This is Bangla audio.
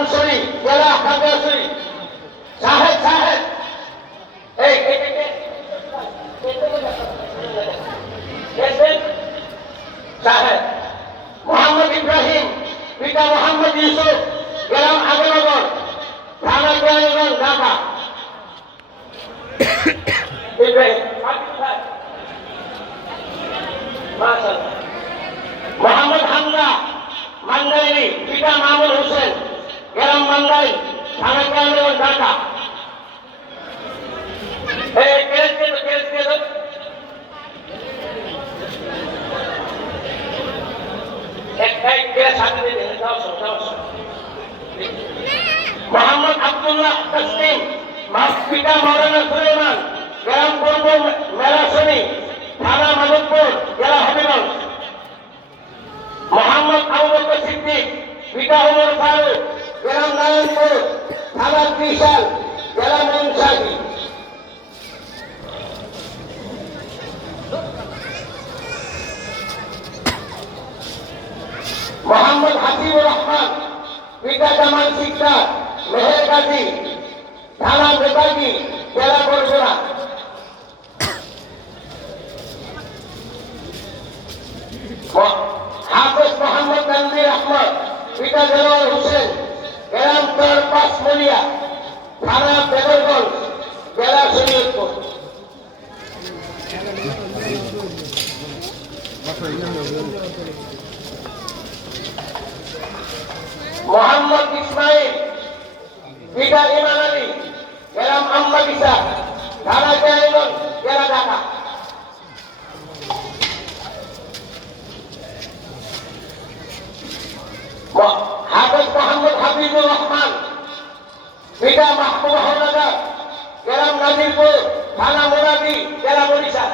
কালানসরি জেলা খাগড়াছড়ি শাহেদ শাহেদ এই শাহেদ মোহাম্মদ ইব্রাহিম পিতা মোহাম্মদ ইউসুফ গ্রাম আগনগর থানা গোয়ালগঞ্জ ঢাকা ইব্রাহিম মোহাম্মদ হামদা মান্দাইনি পিতা মামুন হোসেন গ্রাম মান্দাই থানা গোয়ালগঞ্জ ঢাকা মোহাম্মদ আব্দুল্লাহ তসলিম পিতা মৌলানা সুলেমান গ্রাম পূর্ব মেলাশনি থানা মাধবপুর জেলা হবিগঞ্জ মোহাম্মদ আবু বকর সিদ্দিক পিতা ওমর ফারুক গ্রাম নারায়ণপুর থানা ত্রিশাল জেলা মনসাহি মোহাম্মদ হাসিবুর রহমান পিতা জামাল সিকদার মেহের গাজী থানা বেতাগী জেলা বরগুনা হাফেজ মোহাম্মদ তানভীর আহমদ পিতা দেলোয়ার হোসেন গ্রাম পাঁচমলিয়া থানা বেগরগঞ্জ জেলা শরীয়তপুর মোহাম্মদ ইসমাইল পিতা ইমান আলী গ্রাম আমবাগিচা থানা কেরানীগঞ্জ জেলা ঢাকা হাফেজ মোহাম্মদ হাবিবুর রহমান পিতা মাহবুব হাওলাদার গ্রাম নাজিরপুর থানা মোরাদি জেলা বরিশাল